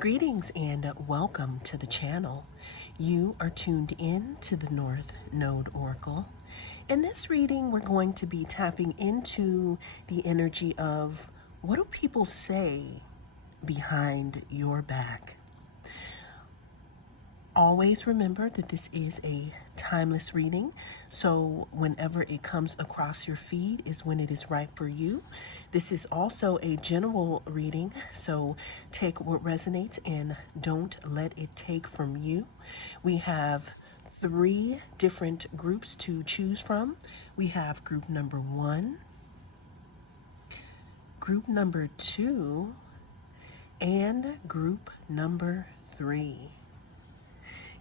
Greetings and welcome to the channel. You are tuned in to the North Node Oracle. In this reading, we're going to be tapping into the energy of what do people say behind your back? Always remember that this is a timeless reading, so whenever it comes across your feed is when it is right for you. This is also a general reading, so take what resonates and don't let it take from you. We have 3 different groups to choose from. We have group number 1, group number 2, and group number 3.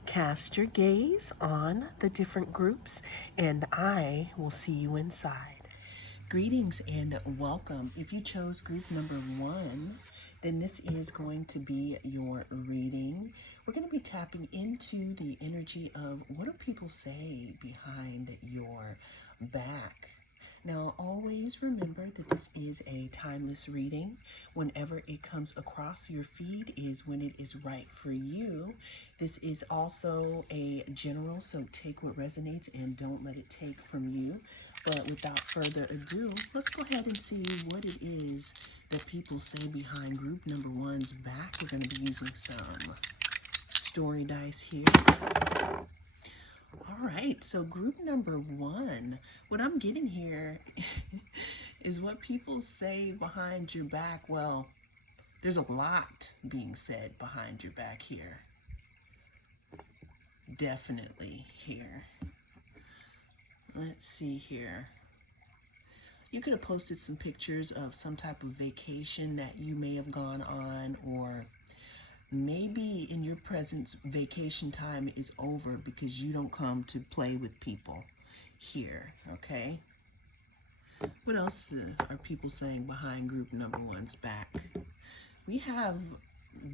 Cast your gaze on the different groups, and I will see you inside. Greetings and welcome. If you chose group number 1, then this is going to be your reading. We're going to be tapping into the energy of what do people say behind your back. Now, always remember that this is a timeless reading. Whenever it comes across your feed is when it is right for you. This is also a general, so take what resonates and don't let it take from you. But without further ado, let's go ahead and see what it is that people say behind group number 1's back. We're going to be using some story dice here. All right, so group number 1, what I'm getting here is what people say behind your back. Well, there's a lot being said behind your back here. Definitely here. Let's see here. You could have posted some pictures of some type of vacation that you may have gone on, or maybe in your presence, vacation time is over because you don't come to play with people here, okay? What else are people saying behind group number 1's back? We have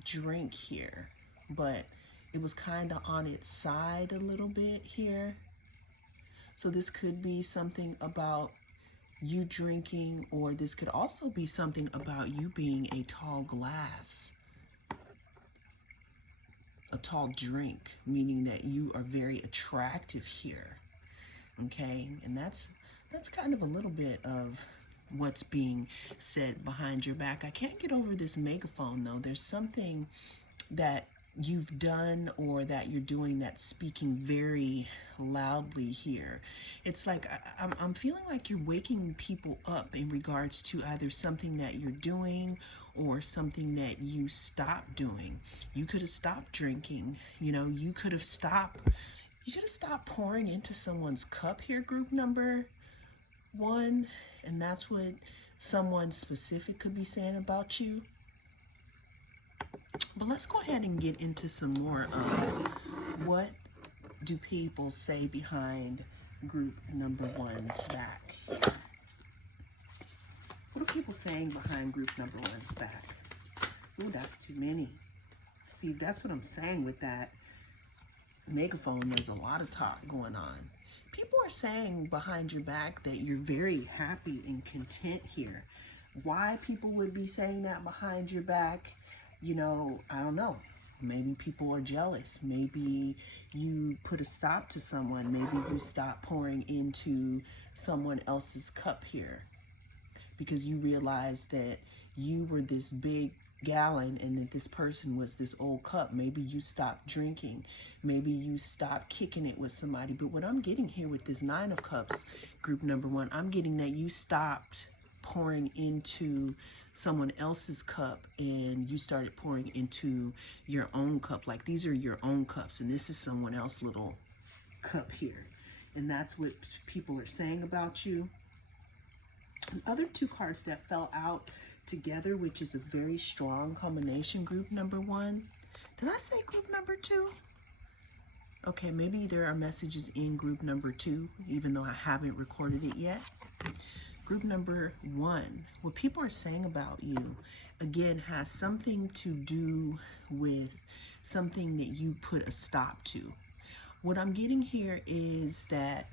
drink here, but it was kind of on its side a little bit here. So this could be something about you drinking, or this could also be something about you being a tall glass. A tall drink, meaning that you are very attractive here, okay? And that's kind of a little bit of what's being said behind your back. I can't get over this megaphone, though. There's something that you've done or that you're doing that's speaking very loudly here. It's like I'm feeling like you're waking people up in regards to either something that you're doing or something that you stopped doing. You could have stopped drinking, you could have stopped pouring into someone's cup here, group number 1, and that's what someone specific could be saying about you. But let's go ahead and get into some more of what do people say behind group number 1's back here. What are people saying behind group number 1's back? Ooh, that's too many. See, that's what I'm saying with that megaphone. There's a lot of talk going on. People are saying behind your back that you're very happy and content here. Why people would be saying that behind your back, I don't know. Maybe people are jealous. Maybe you put a stop to someone. Maybe you stop pouring into someone else's cup here because you realized that you were this big gallon and that this person was this old cup. Maybe you stopped drinking. Maybe you stopped kicking it with somebody. But what I'm getting here with this 9 of Cups, group number 1, I'm getting that you stopped pouring into someone else's cup and you started pouring into your own cup. Like these are your own cups and this is someone else's little cup here. And that's what people are saying about you. The other 2 cards that fell out together, which is a very strong combination, group number 1. Did I say group number 2? Okay, maybe there are messages in group number 2, even though I haven't recorded it yet. Group number 1, what people are saying about you, again, has something to do with something that you put a stop to. What I'm getting here is that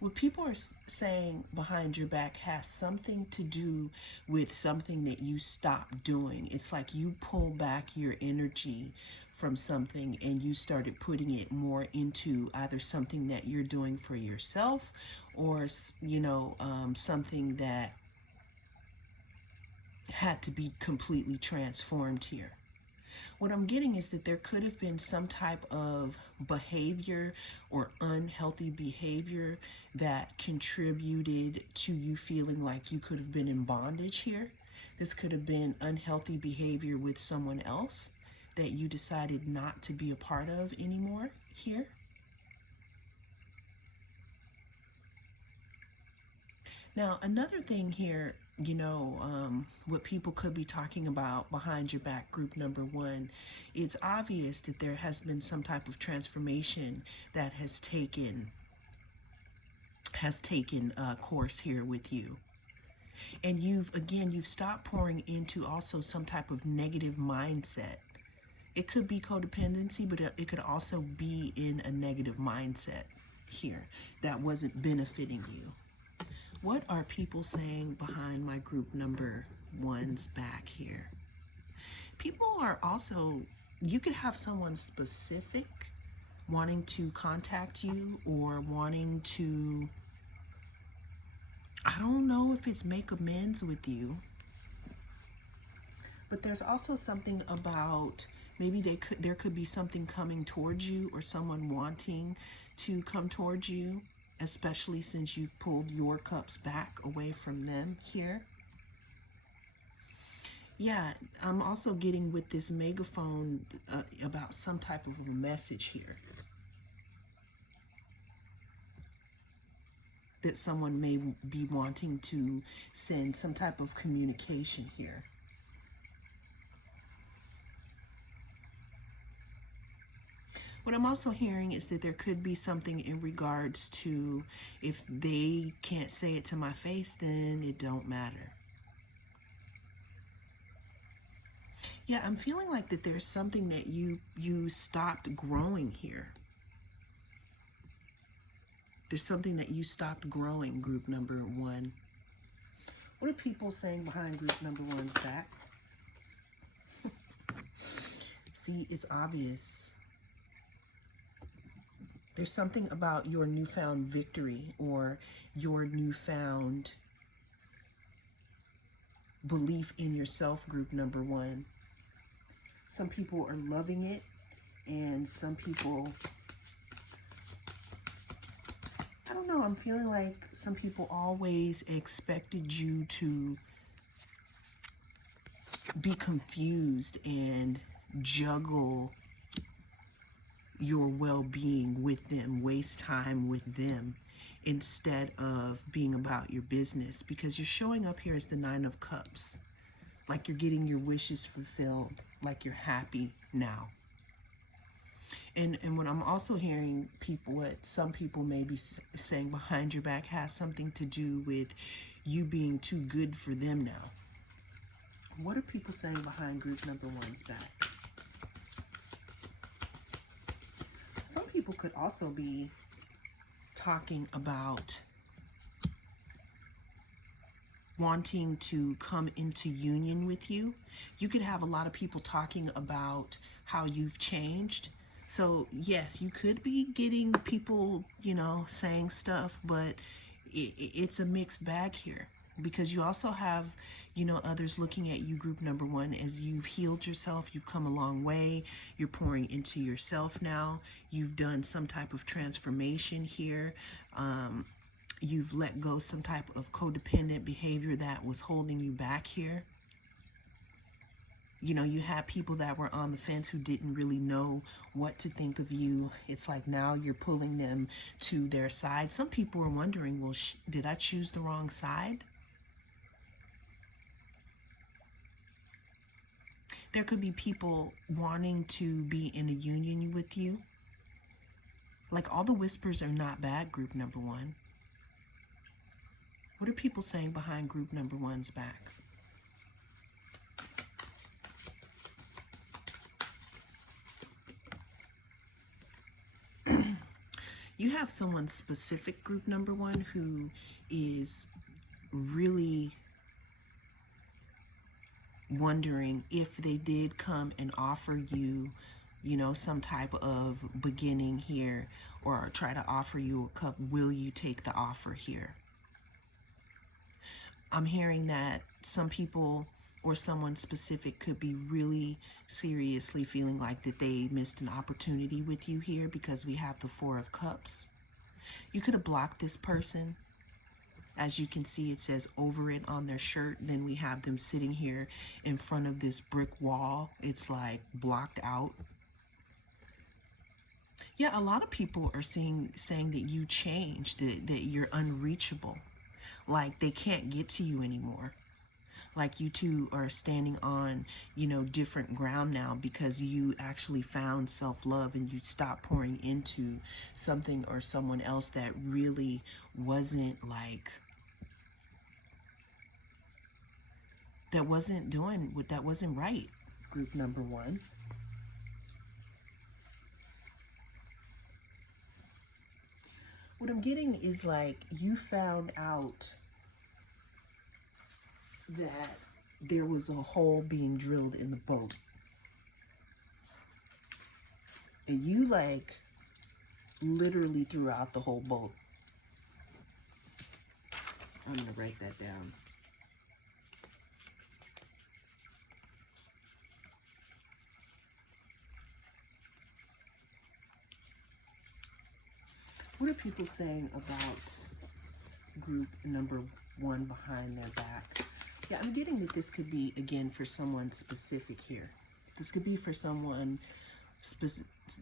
What people are saying behind your back has something to do with something that you stopped doing. It's like you pull back your energy from something and you started putting it more into either something that you're doing for yourself or, something that had to be completely transformed here. What I'm getting is that there could have been some type of behavior or unhealthy behavior that contributed to you feeling like you could have been in bondage here. This could have been unhealthy behavior with someone else that you decided not to be a part of anymore here. Now, another thing here, what people could be talking about behind your back, group number one, it's obvious that there has been some type of transformation that has taken course here with you. And you've stopped pouring into also some type of negative mindset. It could be codependency, but it could also be in a negative mindset here that wasn't benefiting you. What are people saying behind my group number one's back here? People are also, you could have someone specific wanting to contact you or wanting to, I don't know if it's make amends with you, but there's also something about maybe there could be something coming towards you or someone wanting to come towards you, especially since you've pulled your cups back away from them here. Yeah, I'm also getting with this megaphone about some type of a message here that someone may be wanting to send, some type of communication here. What I'm also hearing is that there could be something in regards to if they can't say it to my face, then it don't matter. Yeah, I'm feeling like that there's something that you stopped growing here. There's something that you stopped growing, group number one. What are people saying behind group number one's back? See, it's obvious. There's something about your newfound victory or your newfound belief in yourself, group number one. Some people are loving it, and some people, I don't know, I'm feeling like some people always expected you to be confused and juggle your well-being with them, waste time with them, instead of being about your business, because you're showing up here as the Nine of Cups, like you're getting your wishes fulfilled, like you're happy now. And what I'm also hearing what some people may be saying behind your back has something to do with you being too good for them now. What are people saying behind group number one's back? Some people could also be talking about wanting to come into union with you. You could have a lot of people talking about how you've changed. So yes, you could be getting people, saying stuff, but it's a mixed bag here, because you also have, others looking at you, group number one, as you've healed yourself. You've come a long way. You're pouring into yourself now. You've done some type of transformation here. You've let go some type of codependent behavior that was holding you back here. You had people that were on the fence who didn't really know what to think of you. It's like now you're pulling them to their side. Some people are wondering, well, did I choose the wrong side? There could be people wanting to be in a union with you. Like, all the whispers are not bad, group number one. What are people saying behind group number one's back? You have someone specific, group number one, who is really wondering if they did come and offer you, some type of beginning here, or try to offer you a cup, will you take the offer here? I'm hearing that some people or someone specific could be really seriously feeling like that they missed an opportunity with you here, because we have the Four of Cups. You could have blocked this person. As you can see, it says over it on their shirt. Then we have them sitting here in front of this brick wall. It's like blocked out. Yeah, a lot of people are saying that you changed, that you're unreachable. Like they can't get to you anymore. Like you two are standing on, different ground now, because you actually found self-love and you stopped pouring into something or someone else that really wasn't that wasn't right, group number one. What I'm getting is like you found out that there was a hole being drilled in the boat. And you literally threw out the whole boat. I'm going to write that down. What are people saying about group number one behind their back? Yeah, I'm getting that this could be, again, for someone specific here. This could be for someone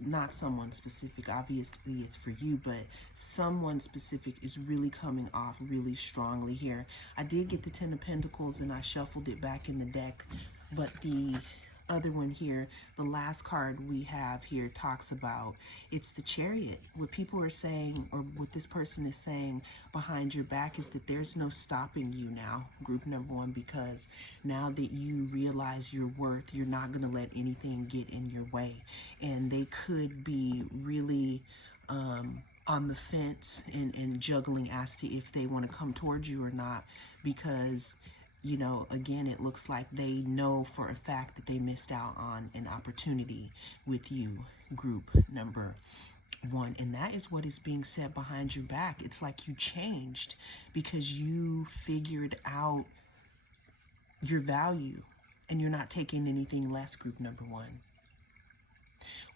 not someone specific. Obviously, it's for you, but someone specific is really coming off really strongly here. I did get the Ten of Pentacles, and I shuffled it back in the deck, but the other one here, the last card we have here, talks about, it's the Chariot. What people are saying, or what this person is saying behind your back, is that there's no stopping you now, group number one, because now that you realize your worth, you're not going to let anything get in your way. And they could be really on the fence and juggling as to if they want to come towards you or not, because again, it looks like they know for a fact that they missed out on an opportunity with you, group number one. And that is what is being said behind your back. It's like you changed because you figured out your value and you're not taking anything less, group number one.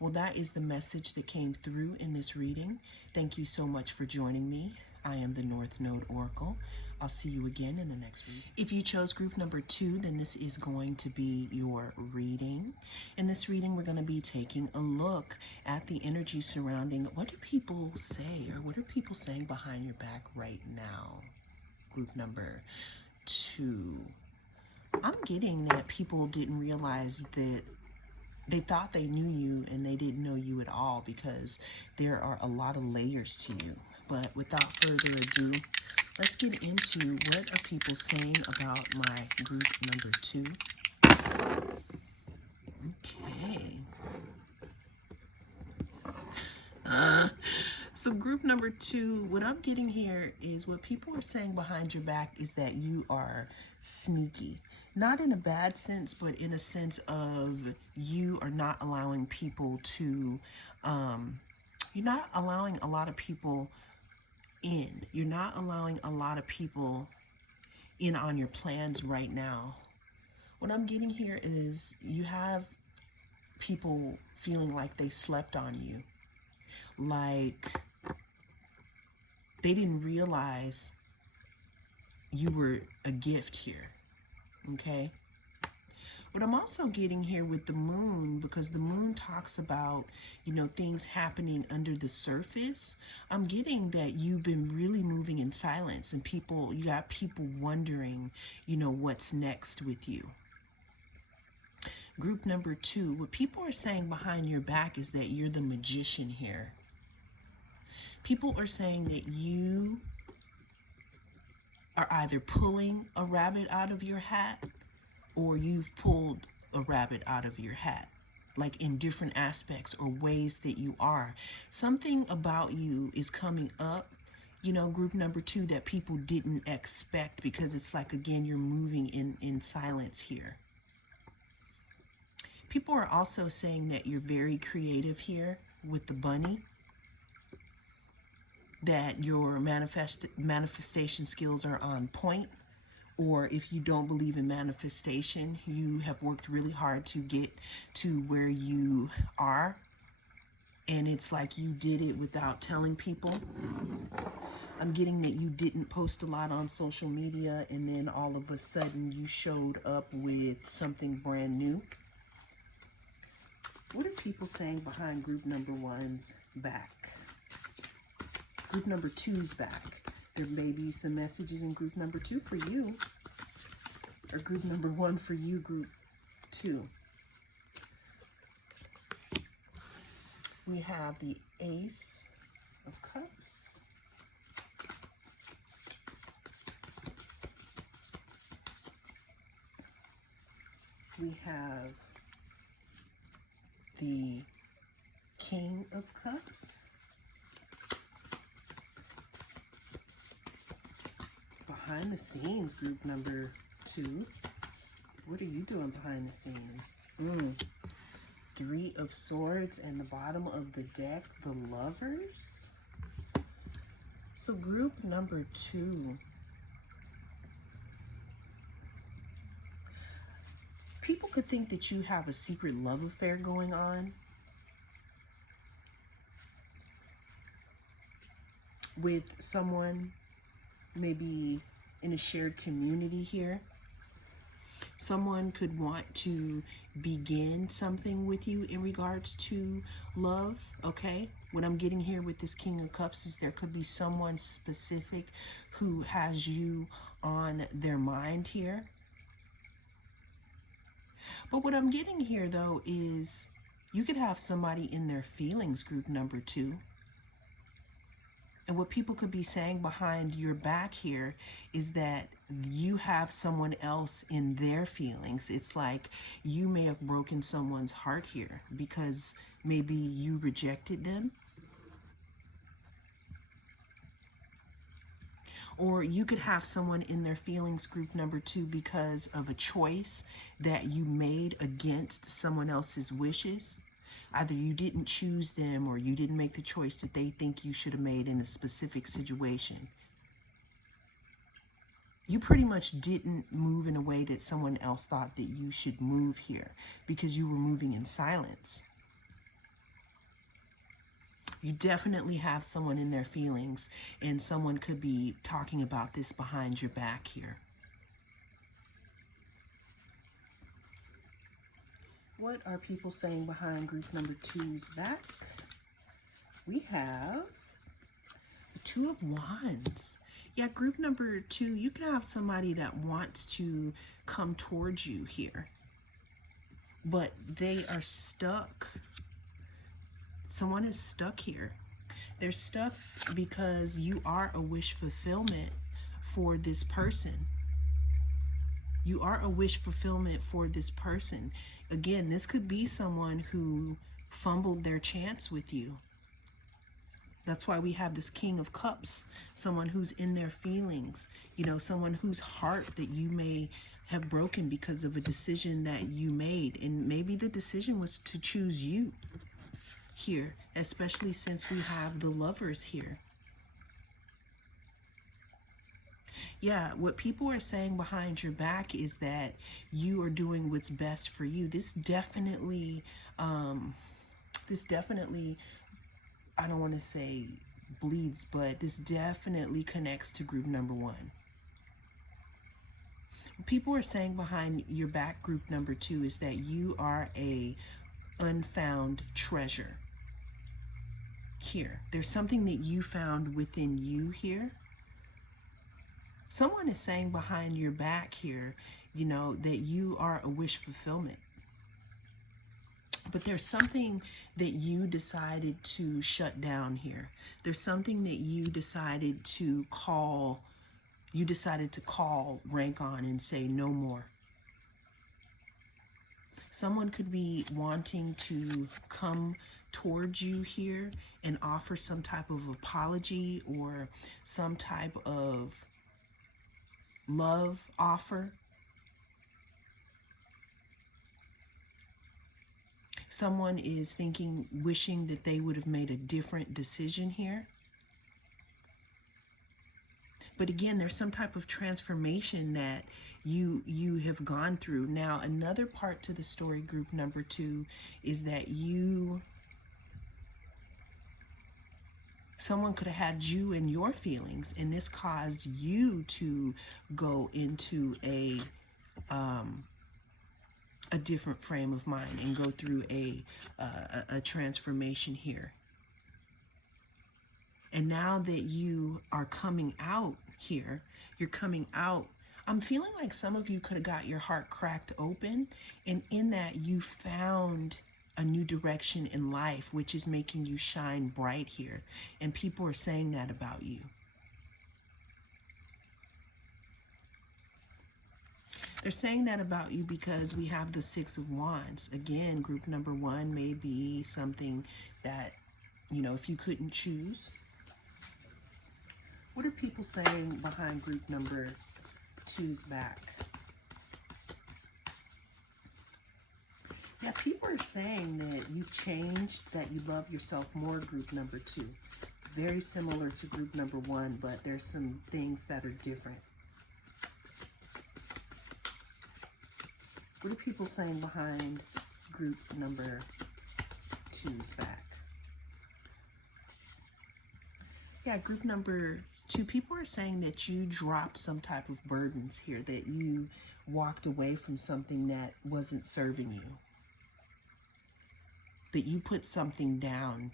Well, that is the message that came through in this reading. Thank you so much for joining me. I am the North Node Oracle. I'll see you again in the next reading. If you chose group number two, then this is going to be your reading. In this reading, we're going to be taking a look at the energy surrounding what do people say, or what are people saying behind your back right now, group number two. I'm getting that people didn't realize that they thought they knew you and they didn't know you at all, because there are a lot of layers to you. But without further ado, let's get into what are people saying about my group number two. Okay. So group number two, what I'm getting here is what people are saying behind your back is that you are sneaky. Not in a bad sense, but in a sense of you are not allowing people to, you're not allowing a lot of people in. You're not allowing a lot of people in on your plans right now. What I'm getting here is you have people feeling like they slept on you. Like they didn't realize you were a gift here. Okay? What I'm also getting here with the moon, because the moon talks about, things happening under the surface. I'm getting that you've been really moving in silence, and you got people wondering, what's next with you. Group number two, what people are saying behind your back is that you're the magician here. People are saying that you are either pulling a rabbit out of your hat, or you've pulled a rabbit out of your hat. like in different aspects or ways that you are. Something about you is coming up, you know, group number 2, that people didn't expect, because it's like, again, you're moving in silence here. People are also saying that you're very creative here with the bunny, that your manifestation skills are on point, or if you don't believe in manifestation, you have worked really hard to get to where you are, and it's like you did it without telling people. I'm getting that you didn't post a lot on social media, and then all of a sudden you showed up with something brand new. What are people saying behind group number 1's back? Group number 2's back. There may be some messages in group number 2 for you, or group number 1 for you, group 2. We have the Ace of Cups. We have the King of Cups. Behind the scenes, group number 2. What are you doing behind the scenes? 3 of Swords, and the bottom of the deck, the Lovers. So group number 2. People could think that you have a secret love affair going on with someone, maybe in a shared community here. Someone could want to begin something with you in regards to love, okay? What I'm getting here with this King of Cups is there could be someone specific who has you on their mind here. But what I'm getting here, though, is you could have somebody in their feelings, group number 2. And what people could be saying behind your back here is that you have someone else in their feelings. It's like you may have broken someone's heart here because maybe you rejected them. Or you could have someone in their feelings, group number 2, because of a choice that you made against someone else's wishes. Either you didn't choose them or you didn't make the choice that they think you should have made in a specific situation. You pretty much didn't move in a way that someone else thought that you should move here because you were moving in silence. You definitely have someone in their feelings, and someone could be talking about this behind your back here. What are people saying behind group number 2's back? We have the 2 of Wands. Yeah, group number 2, you can have somebody that wants to come towards you here, but they are stuck. Someone is stuck here. They're stuck because you are a wish fulfillment for this person. You are a wish fulfillment for this person. Again, this could be someone who fumbled their chance with you. That's why we have this King of Cups, someone who's in their feelings, you know, someone whose heart that you may have broken because of a decision that you made. And maybe the decision was to choose you here, especially since we have the Lovers here. Yeah, what people are saying behind your back is that you are doing what's best for you. This definitely, I don't want to say bleeds, but this definitely connects to group number 1. What people are saying behind your back, group number 2, is that you are a unfound treasure here. There's something that you found within you here. Someone is saying behind your back here, you know, that you are a wish fulfillment. But there's something that you decided to shut down here. There's something that you decided to call rank on and say no more. Someone could be wanting to come towards you here and offer some type of apology or some type of love offer. Someone is wishing that they would have made a different decision here. But again, there's some type of transformation that you have gone through. Now, another part to the story, group number 2, is that someone could have had you in your feelings, and this caused you to go into a different frame of mind and go through a transformation here. And now that you are coming out here, you're coming out. I'm feeling like some of you could have got your heart cracked open, and in that you found a new direction in life, which is making you shine bright here. And people are saying that about you. They're saying that about you because we have the 6 of Wands. Again, group number 1 may be something that, if you couldn't choose. What are people saying behind group number 2's back? Yeah, people are saying that you've changed, that you love yourself more, group number 2. Very similar to group number 1, but there's some things that are different. What are people saying behind group number 2's back? Yeah, group number 2, people are saying that you dropped some type of burdens here, that you walked away from something that wasn't serving you, that you put something down.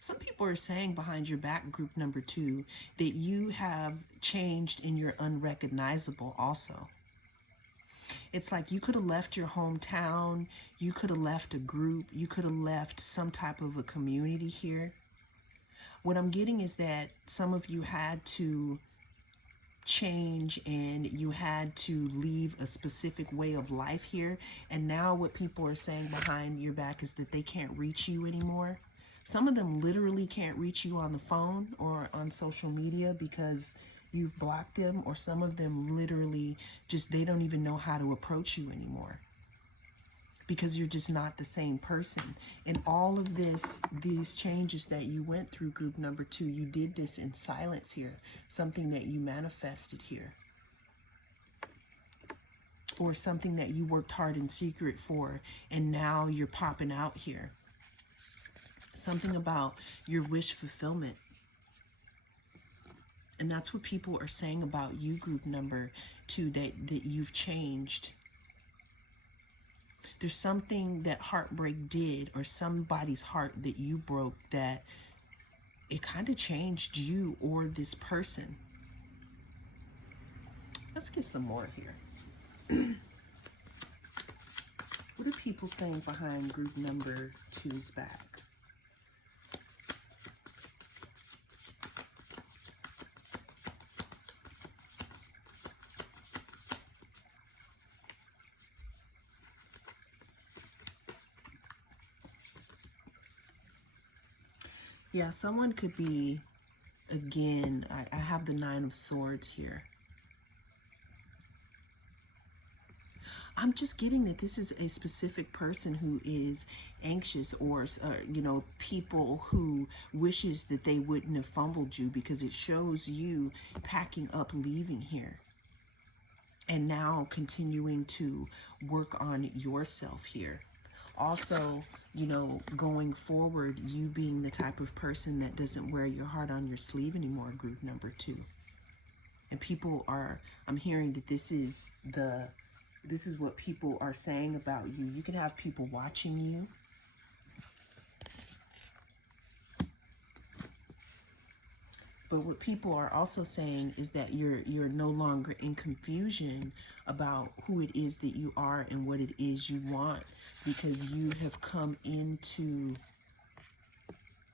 Some people are saying behind your back, group number 2, that you have changed and you're unrecognizable also. It's like you could have left your hometown, you could have left a group, you could have left some type of a community here. What I'm getting is that some of you had to change and you had to leave a specific way of life here. And now what people are saying behind your back is that they can't reach you anymore. Some of them literally can't reach you on the phone or on social media because you've blocked them, or some of them literally just, they don't even know how to approach you anymore because you're just not the same person. And all of these changes that you went through, group number 2, you did this in silence here, something that you manifested here, or something that you worked hard in secret for, and now you're popping out here. Something about your wish fulfillment. And that's what people are saying about you, group number 2, that you've changed. There's something that heartbreak did, or somebody's heart that you broke, that it kind of changed you or this person. Let's get some more here. What are people saying behind group number 2's back? Yeah, someone could be, again, I have the 9 of Swords here. I'm just getting that this is a specific person who is anxious, or people who wishes that they wouldn't have fumbled you, because it shows you packing up, leaving here, and now continuing to work on yourself here. Also, going forward, you being the type of person that doesn't wear your heart on your sleeve anymore, group number 2. And people are, I'm hearing that this is what people are saying about you. You can have people watching you. But what people are also saying is that you're no longer in confusion about who it is that you are and what it is you want, because you have come into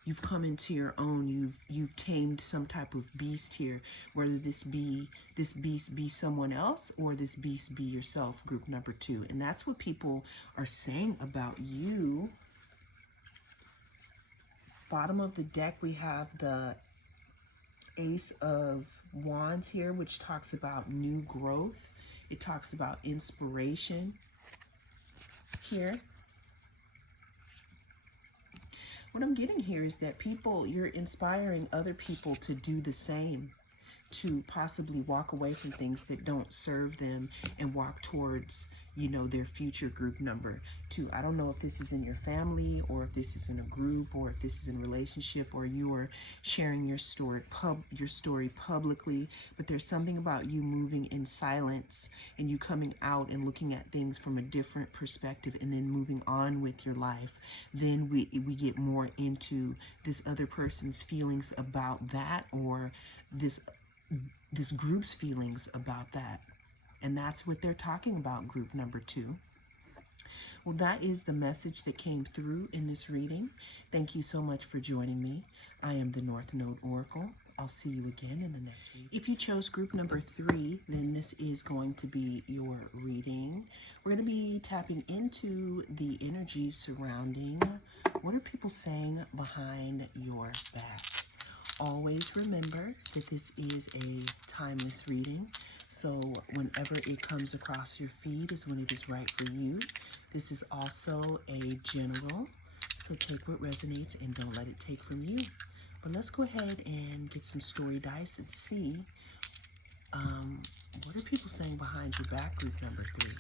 You've come into your own. You've tamed some type of beast here, whether this beast be someone else or this beast be yourself, group number 2. And that's what people are saying about you. Bottom of the deck, we have the Ace of Wands here, which talks about new growth. It talks about inspiration here. What I'm getting here is that you're inspiring other people to do the same, to possibly walk away from things that don't serve them and walk towards, their future, group number 2. I don't know if this is in your family or if this is in a group or if this is in a relationship or you are sharing your story publicly, but there's something about you moving in silence and you coming out and looking at things from a different perspective and then moving on with your life. Then we get more into this other person's feelings about that, or this group's feelings about that. And that's what they're talking about, group number 2. Well, that is the message that came through in this reading. Thank you so much for joining me. I am the North Node Oracle. I'll see you again in the next reading. If you chose group number 3, then this is going to be your reading. We're going to be tapping into the energies surrounding what are people saying behind your back. Always remember that this is a timeless reading. So whenever it comes across your feed is when it is right for you. This is also a general, so take what resonates and don't let it take from you. But let's go ahead and get some story dice and see what are people saying behind your back, group number 3.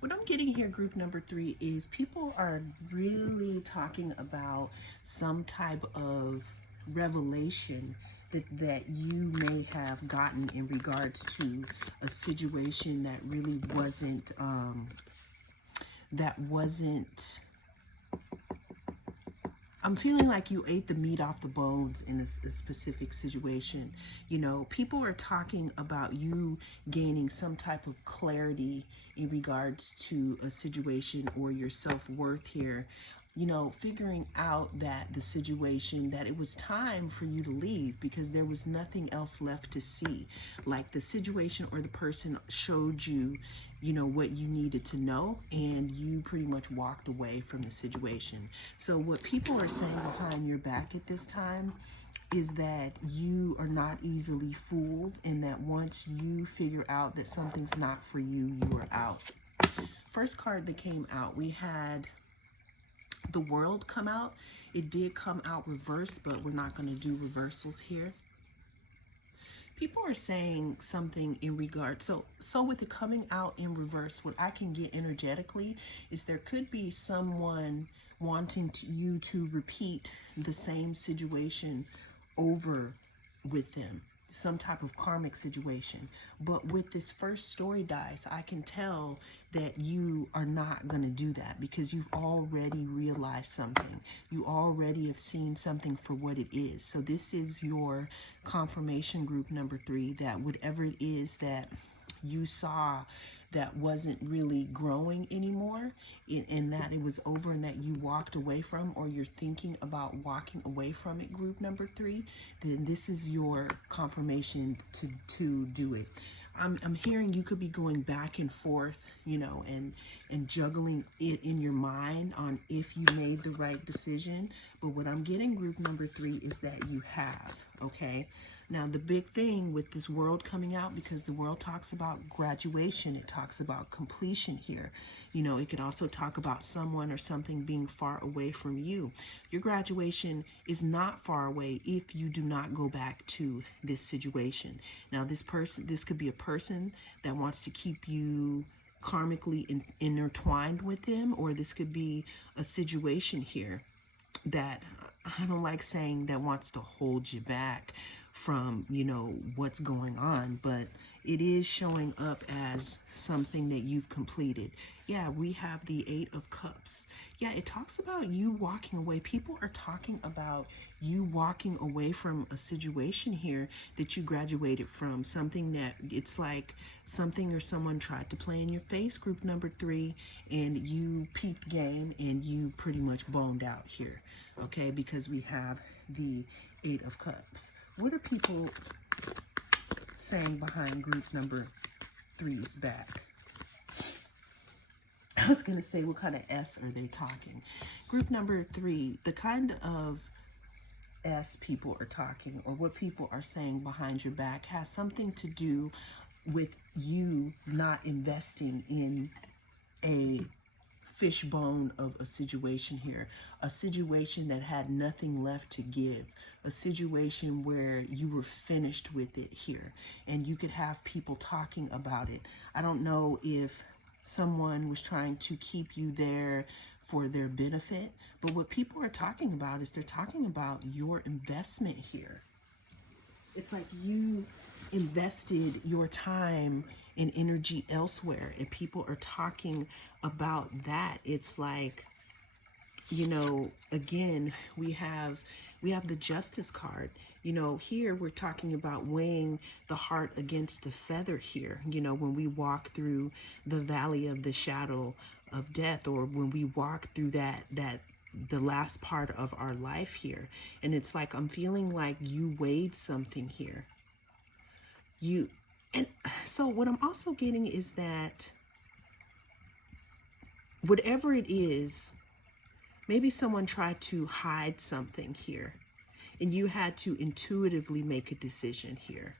What I'm getting here, group number 3, is people are really talking about some type of revelation that you may have gotten in regards to a situation that really wasn't, I'm feeling like you ate the meat off the bones in a specific situation. People are talking about you gaining some type of clarity in regards to a situation or your self-worth here. Figuring out that the situation, that it was time for you to leave because there was nothing else left to see. Like the situation or the person showed you, what you needed to know, and you pretty much walked away from the situation. So what people are saying behind your back at this time is that you are not easily fooled, and that once you figure out that something's not for you, you are out. First card that came out, we had the World come out. It did come out reverse, but we're not going to do reversals here. People are saying something in regard, so with it coming out in reverse, what I can get energetically is there could be someone wanting you to repeat the same situation over with them, some type of karmic situation. But with this first story dice, I can tell that you are not going to do that because you've already realized something. You already have seen something for what it is. So this is your confirmation, group number 3, that whatever it is that you saw that wasn't really growing anymore, and that it was over and that you walked away from, or you're thinking about walking away from it, group number 3, then this is your confirmation to do it. I'm hearing you could be going back and forth, and juggling it in your mind on if you made the right decision. But what I'm getting, group number 3, is that you have, okay? Now, the big thing with this World coming out, because the World talks about graduation, it talks about completion here. It could also talk about someone or something being far away from you. Your graduation is not far away if you do not go back to this situation. Now, this could be a person that wants to keep you karmically intertwined with them, or this could be a situation here that, I don't like saying, that wants to hold you back from, what's going on, but it is showing up as something that you've completed. Yeah, we have the Eight of Cups. Yeah, it talks about you walking away. People are talking about you walking away from a situation here that you graduated from, something that it's like something or someone tried to play in your face, group number 3, and you peeped game and you pretty much boned out here, okay, because we have the Eight of Cups. What are people saying behind group number 3's back? I was going to say, what kind of S are they talking? Group number 3, the kind of S people are talking, or what people are saying behind your back, has something to do with you not investing in a fishbone of a situation here, a situation that had nothing left to give, a situation where you were finished with it here, and you could have people talking about it. I don't know if someone was trying to keep you there for their benefit, but what people are talking about is they're talking about your investment here. It's like you invested your time and energy elsewhere, and people are talking about that. It's like, you know, again, we have the Justice card. You know, here we're talking about weighing the heart against the feather here. You know, when we walk through the valley of the shadow of death, or when we walk through that the last part of our life here. And it's like, I'm feeling like you weighed something here. And so what I'm also getting is that whatever it is, maybe someone tried to hide something here, and you had to intuitively make a decision here,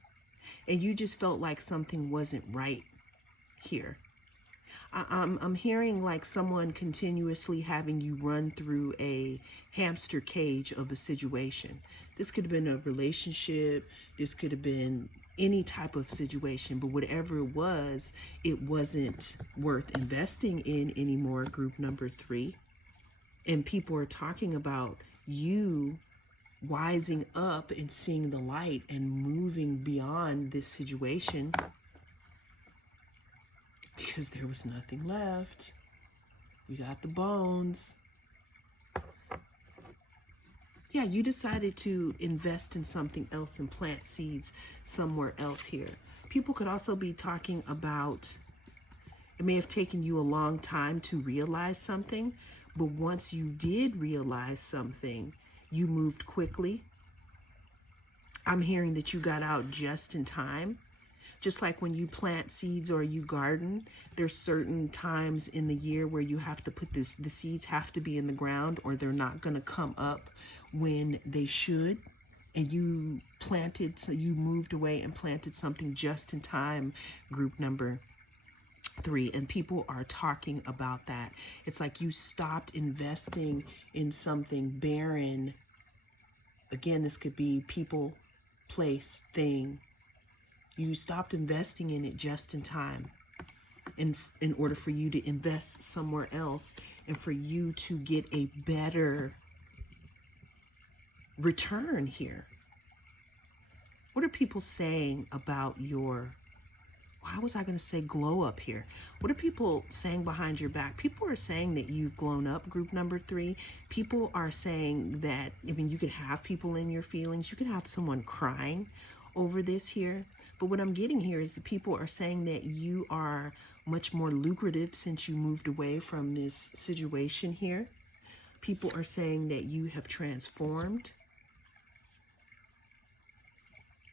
and you just felt like something wasn't right here. I'm hearing like someone continuously having you run through a hamster cage of a situation. This could have been a relationship. This could have been any type of situation, but whatever it wasn't worth investing in anymore, group number 3. And people are talking about you wising up and seeing the light and moving beyond this situation, because there was nothing left. We got the bones. Yeah, you decided to invest in something else and plant seeds somewhere else here. People could also be talking about, it may have taken you a long time to realize something, but once you did realize something, you moved quickly. I'm hearing that you got out just in time. Just like when you plant seeds or you garden, there's certain times in the year where you have to put the seeds have to be in the ground, or they're not going to come up when they should. And you planted, so you moved away and planted something just in time, group number 3. And people are talking about that. It's like you stopped investing in something barren. Again, this could be people, place, thing. You stopped investing in it just in time, in order for you to invest somewhere else and for you to get a better return here. What are people saying about your, why was I going to say glow up here? What are people saying behind your back? People are saying that you've grown up, group number 3. People are saying that, I mean, you could have people in your feelings. You could have someone crying over this here. But what I'm getting here is the people are saying that you are much more lucrative since you moved away from this situation here. People are saying that you have transformed.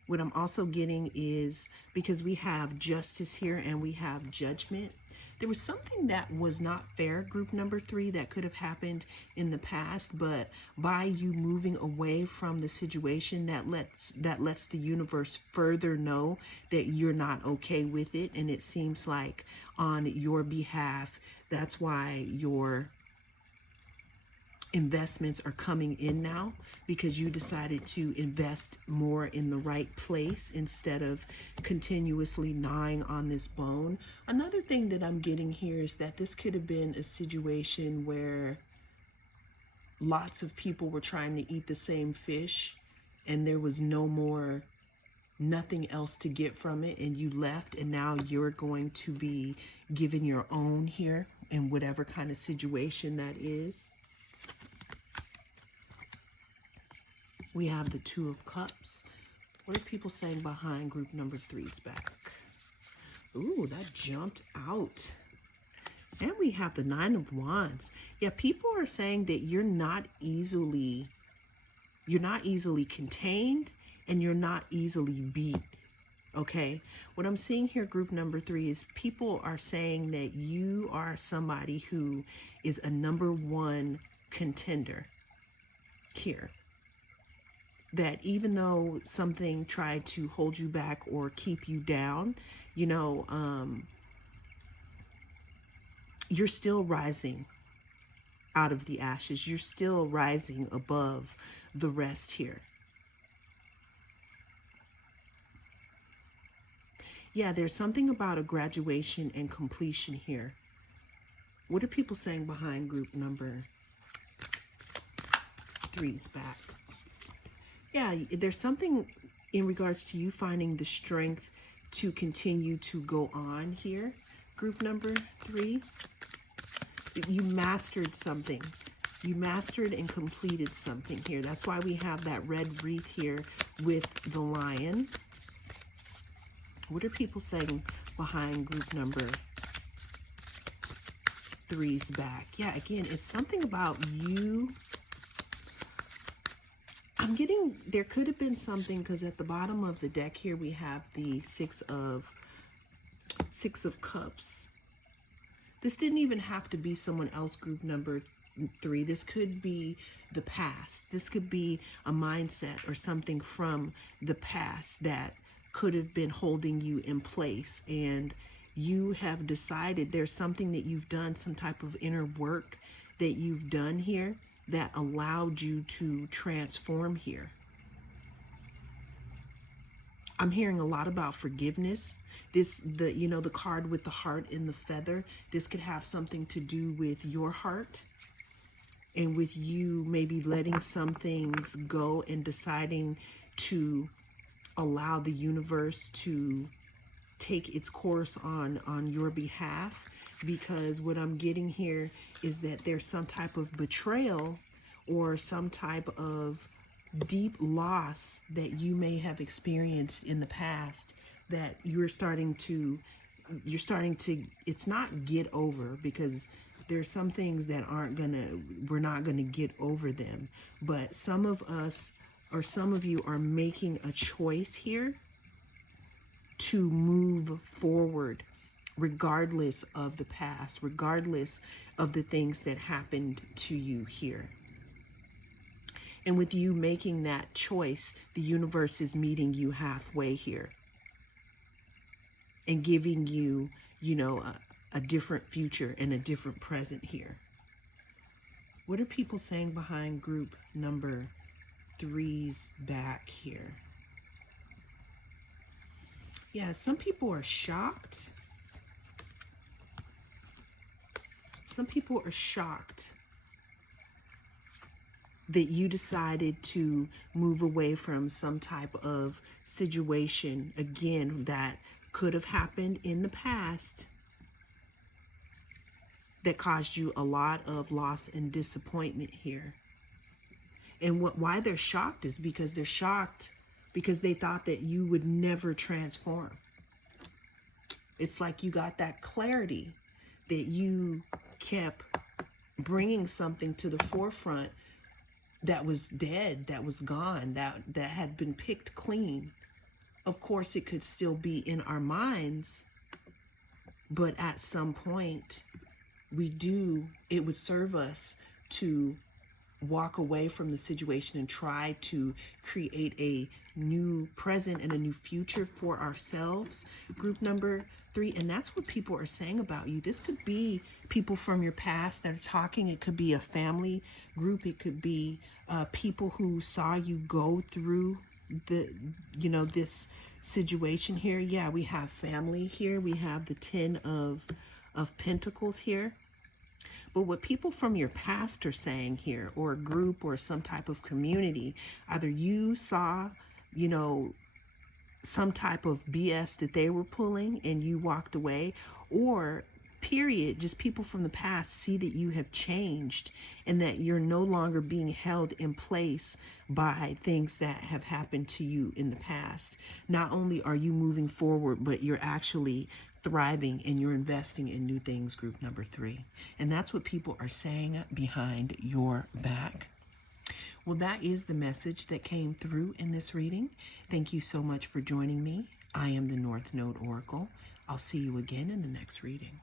What I'm also getting is, because we have justice here and we have judgment, there was something that was not fair, group number 3, that could have happened in the past, but by you moving away from the situation, that lets the universe further know that you're not okay with it. And it seems like on your behalf, that's why your investments are coming in now, because you decided to invest more in the right place instead of continuously gnawing on this bone. Another thing that I'm getting here is that this could have been a situation where lots of people were trying to eat the same fish and there was no more nothing else to get from it, and you left, and now you're going to be given your own here in whatever kind of situation that is. We have the Two of Cups. What are people saying behind group number 3's back? Ooh, that jumped out. And we have the Nine of Wands. Yeah, people are saying that you're not easily contained, and you're not easily beat. Okay, what I'm seeing here, group number 3, is people are saying that you are somebody who is a #1 contender here. That even though something tried to hold you back or keep you down, you know, you're still rising out of the ashes. You're still rising above the rest here. Yeah, there's something about a graduation and completion here. What are people saying behind group number 3's back? Yeah, there's something in regards to you finding the strength to continue to go on here. Group number 3, you mastered something. You mastered and completed something here. That's why we have that red wreath here with the lion. What are people saying behind group number 3's back? Yeah, again, it's something about you. I'm getting, there could have been something, because at the bottom of the deck here we have the Six of Cups. This didn't even have to be someone else, group number 3. This could be the past. This could be a mindset or something from the past that could have been holding you in place, and you have decided there's something that you've done, some type of inner work that you've done here that allowed you to transform here. I'm hearing a lot about forgiveness. The card with the heart and the feather, this could have something to do with your heart and with you maybe letting some things go and deciding to allow the universe to take its course on your behalf. Because what I'm getting here is that there's some type of betrayal or some type of deep loss that you may have experienced in the past that you're starting to, it's not get over, because there's some things that we're not gonna get over them. But some of us, or some of you, are making a choice here to move forward regardless of the past, regardless of the things that happened to you here. And with you making that choice, the universe is meeting you halfway here and giving you, a different future and a different present here. What are people saying behind group number 3's back here? Yeah, some people are shocked. Some people are shocked that you decided to move away from some type of situation, again, that could have happened in the past that caused you a lot of loss and disappointment here. And why they're shocked is because they're shocked because they thought that you would never transform. It's like you got that clarity that you kept bringing something to the forefront that was dead, that was gone, that had been picked clean. Of course, it could still be in our minds, but at some point, it would serve us to walk away from the situation and try to create a new present and a new future for ourselves. Group number 3, and that's what people are saying about you. This could be people from your past that are talking. It could be a family group. It could be people who saw you go through this situation here. Yeah, we have family here. We have the 10 of Pentacles here. But what people from your past are saying here, or a group or some type of community, either you saw, some type of BS that they were pulling and you walked away, or period, just people from the past see that you have changed and that you're no longer being held in place by things that have happened to you in the past. Not only are you moving forward, but you're actually thriving and you're investing in new things, group number 3. And that's what people are saying behind your back. Well, that is the message that came through in this reading. Thank you so much for joining me. I am the North Node Oracle. I'll see you again in the next reading.